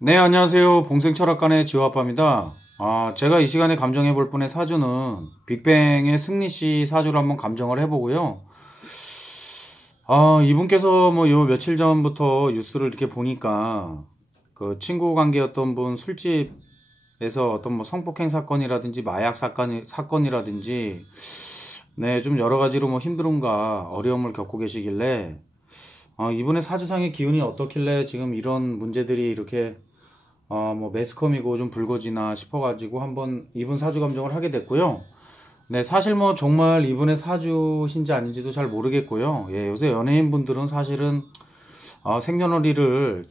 네, 안녕하세요. 봉생철학관의 지호아빠입니다. 제가 이 시간에 감정해 볼 분의 사주는 빅뱅의 승리 씨 사주를 한번 감정을 해보고요. 이분께서 뭐 요 며칠 전부터 뉴스를 이렇게 보니까 그 친구 관계였던 분 술집에서 어떤 뭐 성폭행 사건이라든지 마약 사건이라든지 네, 좀 여러 가지로 뭐 힘듦과 어려움을 겪고 계시길래 이분의 사주상의 기운이 어떻길래 지금 이런 문제들이 이렇게 뭐 매스컴이고 좀 불거지나 싶어가지고 한번 이분 사주 감정을 하게 됐고요. 네, 사실 뭐 정말 이분의 사주신지 아닌지도 잘 모르겠고요. 예, 요새 연예인분들은 사실은 생년월일을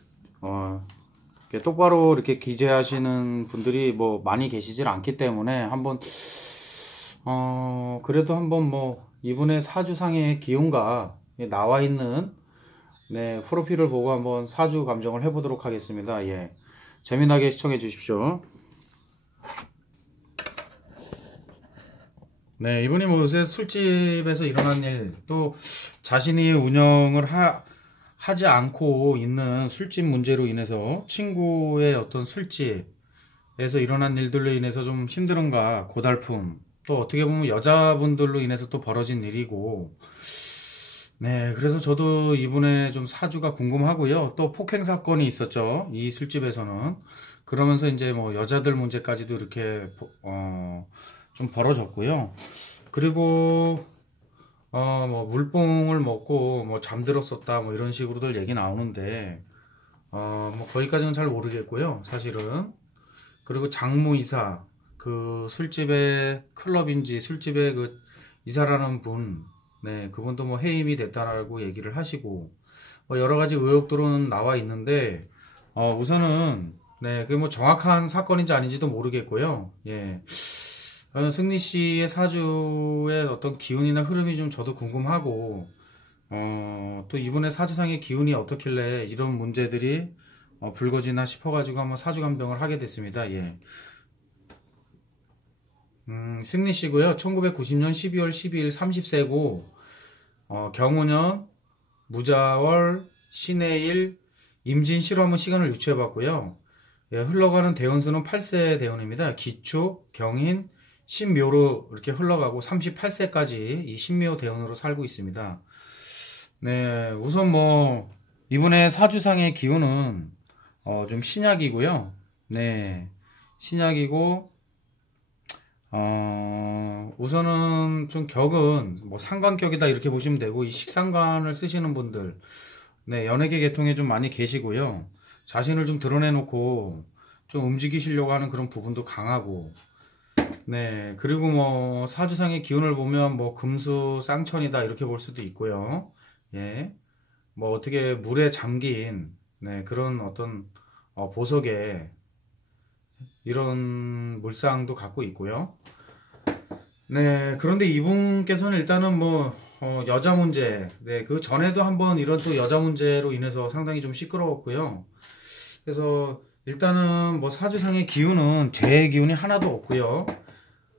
이렇게 똑바로 이렇게 기재하시는 분들이 뭐 많이 계시질 않기 때문에 한번 그래도 한번 뭐 이분의 사주상의 기운과 나와 있는 네, 프로필을 보고 한번 사주 감정을 해보도록 하겠습니다. 예. 재미나게 시청해 주십시오. 네, 이분이 뭐 요새 술집에서 일어난 일, 또 자신이 운영을 하지 않고 있는 술집 문제로 인해서 친구의 어떤 술집에서 일어난 일들로 인해서 좀 힘듦과 고달픔, 또 어떻게 보면 여자분들로 인해서 또 벌어진 일이고, 네, 그래서 저도 이분의 좀 사주가 궁금하고요. 또 폭행 사건이 있었죠. 이 술집에서는. 그러면서 이제 뭐 여자들 문제까지도 이렇게 좀 벌어졌고요. 그리고 뭐 물뽕을 먹고 뭐 잠들었었다 뭐 이런 식으로들 얘기 나오는데 뭐 거기까지는 잘 모르겠고요. 사실은. 그리고 장무이사 그 술집의 클럽인지 술집의 그 이사라는 분, 네, 그분도 뭐 해임이 됐다라고 얘기를 하시고, 뭐 여러 가지 의혹들은 나와 있는데, 우선은, 네, 그게 뭐 정확한 사건인지 아닌지도 모르겠고요. 예. 승리 씨의 사주의 어떤 기운이나 흐름이 좀 저도 궁금하고, 또 이분의 사주상의 기운이 어떻길래 이런 문제들이 불거지나 싶어가지고 한번 사주 감정을 하게 됐습니다. 예. 승리 씨고요. 1990년 12월 12일 30세고, 경우년, 무자월, 신해일, 임진시로 한번 시간을 유추해봤고요. 예, 흘러가는 대운수는 8세 대운입니다. 기축, 경인, 신묘로 이렇게 흘러가고 38세까지 이 신묘 대운으로 살고 있습니다. 네, 우선 뭐 이분의 사주상의 기운은 좀 신약이고요. 네, 신약이고 우선은 좀 격은 뭐 상관격이다 이렇게 보시면 되고 이 식상관을 쓰시는 분들 네, 연예계 계통에 좀 많이 계시고요. 자신을 좀 드러내놓고 좀 움직이시려고 하는 그런 부분도 강하고 네, 그리고 뭐 사주상의 기운을 보면 뭐 금수 쌍천이다 이렇게 볼 수도 있고요. 예. 뭐 어떻게 물에 잠긴 네, 그런 어떤 보석에 이런 물상도 갖고 있고요. 네, 그런데 이분께서는 일단은 뭐, 여자 문제, 네, 그 전에도 한번 이런 또 여자 문제로 인해서 상당히 좀 시끄러웠고요. 그래서 일단은 뭐 사주상의 기운은 제 기운이 하나도 없고요.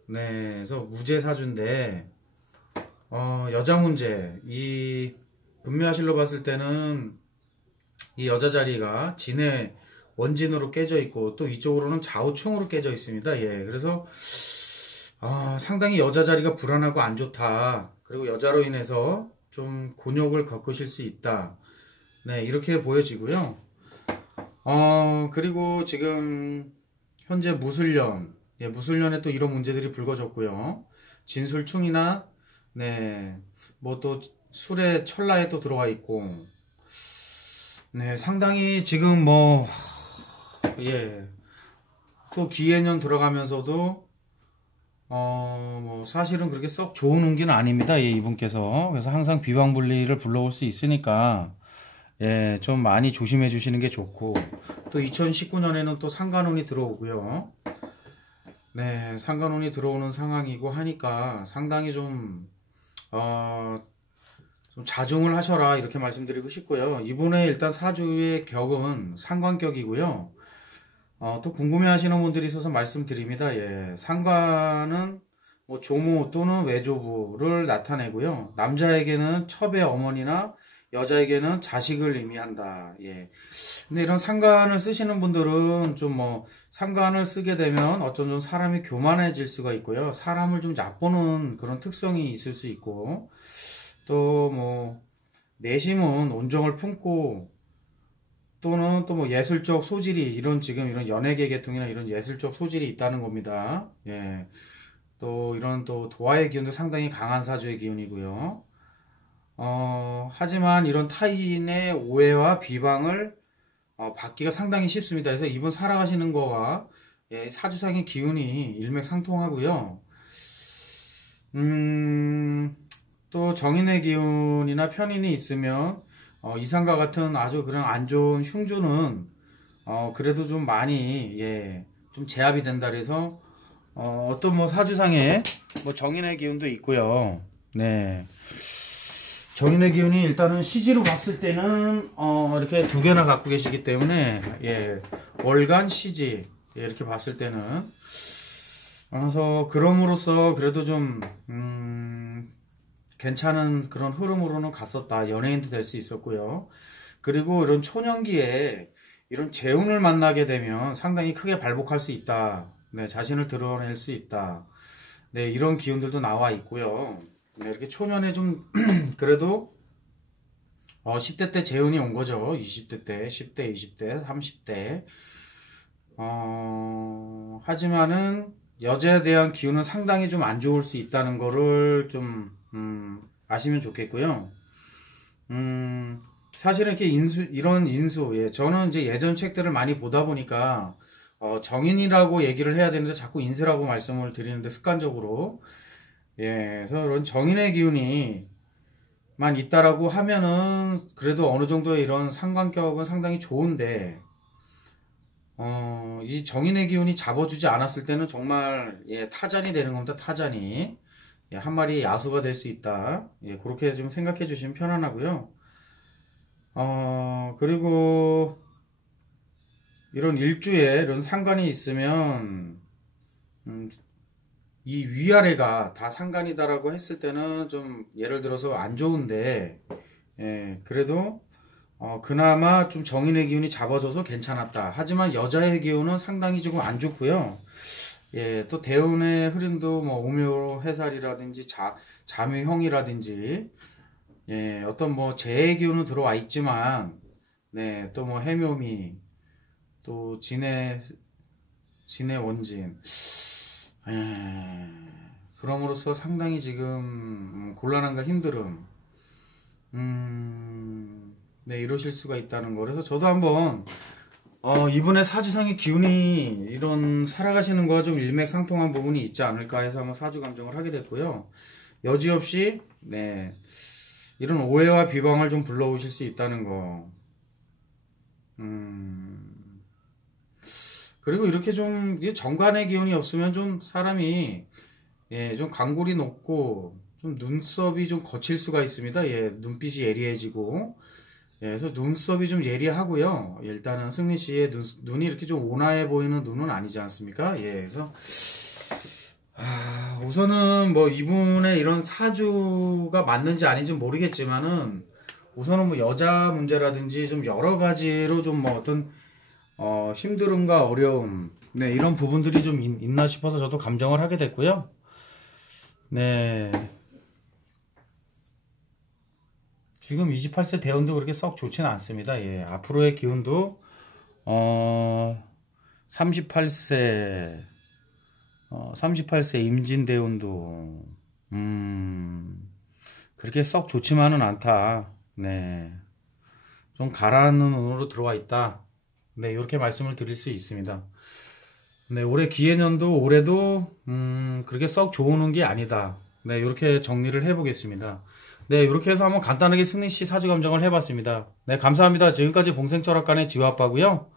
네, 그래서 무죄 사주인데, 여자 문제, 이 금묘하실로 봤을 때는 이 여자 자리가 진의 원진으로 깨져 있고 또 이쪽으로는 좌우충으로 깨져 있습니다. 예, 그래서 상당히 여자 자리가 불안하고 안 좋다. 그리고 여자로 인해서 좀 곤욕을 겪으실 수 있다. 네, 이렇게 보여지고요. 그리고 지금 현재 무술년, 예, 무술년에 또 이런 문제들이 불거졌고요. 진술충이나 네, 뭐 또 술에 철라에 또 들어와 있고, 네, 상당히 지금 뭐 예, 또 기해년 들어가면서도 뭐 사실은 그렇게 썩 좋은 운기는 아닙니다. 예, 이분께서. 그래서 항상 비방불리를 불러올 수 있으니까 예, 좀 많이 조심해 주시는 게 좋고 또 2019년에는 또 상관운이 들어오고요. 네, 상관운이 들어오는 상황이고 하니까 상당히 좀 자중을 하셔라 이렇게 말씀드리고 싶고요. 이분의 일단 사주의 격은 상관격이고요. 또 궁금해 하시는 분들이 있어서 말씀드립니다. 예, 상관은 뭐 조무 또는 외조부를 나타내고요. 남자에게는 첩의 어머니나 여자에게는 자식을 의미한다. 예. 근데 이런 상관을 쓰시는 분들은 좀 뭐 상관을 쓰게 되면 어떤 좀 사람이 교만해질 수가 있고요. 사람을 좀 얕보는 그런 특성이 있을 수 있고, 또 뭐 내심은 온정을 품고, 또는 또 뭐 예술적 소질이 이런 지금 이런 연예계 계통이나 이런 예술적 소질이 있다는 겁니다. 예. 또 이런 또 도화의 기운도 상당히 강한 사주의 기운이고요. 하지만 이런 타인의 오해와 비방을 받기가 상당히 쉽습니다. 그래서 이분 살아가시는 거와 예, 사주상의 기운이 일맥상통하고요. 또 정인의 기운이나 편인이 있으면 이상과 같은 아주 그런 안 좋은 흉주는 그래도 좀 많이 예, 좀 제압이 된다 그래서 어떤 뭐 사주상에 뭐 정인의 기운도 있고요. 네. 정인의 기운이 일단은 시지로 봤을 때는 이렇게 두 개나 갖고 계시기 때문에 예, 월간 시지 예, 이렇게 봤을 때는 그래서 그럼으로써 그래도 좀 괜찮은 그런 흐름으로는 갔었다. 연예인도 될 수 있었고요. 그리고 이런 초년기에 이런 재운을 만나게 되면 상당히 크게 발복할 수 있다. 네, 자신을 드러낼 수 있다. 네, 이런 기운들도 나와 있고요. 네, 이렇게 초년에 좀 그래도 10대 때 재운이 온 거죠. 20대 때, 10대, 20대, 30대. 하지만은 여자에 대한 기운은 상당히 좀 안 좋을 수 있다는 거를 좀 아시면 좋겠고요. 사실은 이렇게 이런 인수, 예, 저는 이제 예전 책들을 많이 보다 보니까 정인이라고 얘기를 해야 되는데 자꾸 인수라고 말씀을 드리는데 습관적으로 예, 그래서 이런 정인의 기운이 만 있다라고 하면은 그래도 어느 정도의 이런 상관격은 상당히 좋은데 이 정인의 기운이 잡아주지 않았을 때는 정말 예, 타잔이 되는 겁니다. 타잔이 예, 한 마리의 야수가 될 수 있다. 예, 그렇게 좀 생각해 주시면 편안하고요. 그리고 이런 일주에 이런 상관이 있으면 이 위아래가 다 상관이다라고 했을 때는 좀 예를 들어서 안 좋은데 예, 그래도 그나마 좀 정인의 기운이 잡아줘서 괜찮았다. 하지만 여자의 기운은 상당히 조금 안 좋고요. 예, 또 대운의 흐름도 뭐 오묘 해살이라든지 자묘형이라든지 예, 어떤 뭐 재의 기운은 들어와 있지만 네, 또 뭐 해묘미 또 진의 원진 그럼으로써 상당히 지금 곤란함과 힘듦 네, 이러실 수가 있다는 거. 그래서 저도 한번 이분의 사주상의 기운이 이런 살아가시는 거와 좀 일맥상통한 부분이 있지 않을까 해서 한번 사주 감정을 하게 됐고요. 여지없이 네, 이런 오해와 비방을 좀 불러오실 수 있다는 거. 그리고 이렇게 좀 정관의 기운이 없으면 좀 사람이 예, 좀 광골이 높고 좀 눈썹이 좀 거칠 수가 있습니다. 예, 눈빛이 예리해지고 예, 그래서 눈썹이 좀 예리하고요. 예, 일단은 승리 씨의 눈이 이렇게 좀 온화해 보이는 눈은 아니지 않습니까? 예, 그래서 우선은 뭐 이분의 이런 사주가 맞는지 아닌지 모르겠지만은 우선은 뭐 여자 문제라든지 좀 여러 가지로 좀 뭐 어떤 힘듦과 어려움 네, 이런 부분들이 좀 있나 싶어서 저도 감정을 하게 됐고요. 네. 지금 28세 대운도 그렇게 썩 좋지는 않습니다. 예. 앞으로의 기운도 38세 38세 임진 대운도 그렇게 썩 좋지만은 않다. 네. 좀 가라앉는 운으로 들어와 있다. 네, 이렇게 말씀을 드릴 수 있습니다. 네, 올해 기해년도 올해도 그렇게 썩 좋은 게 아니다. 네, 이렇게 정리를 해보겠습니다. 네, 이렇게 해서 한번 간단하게 승리씨 사주 감정을 해봤습니다. 네, 감사합니다. 지금까지 봉생철학관의 지화아빠고요.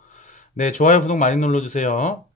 네, 좋아요, 구독 많이 눌러주세요.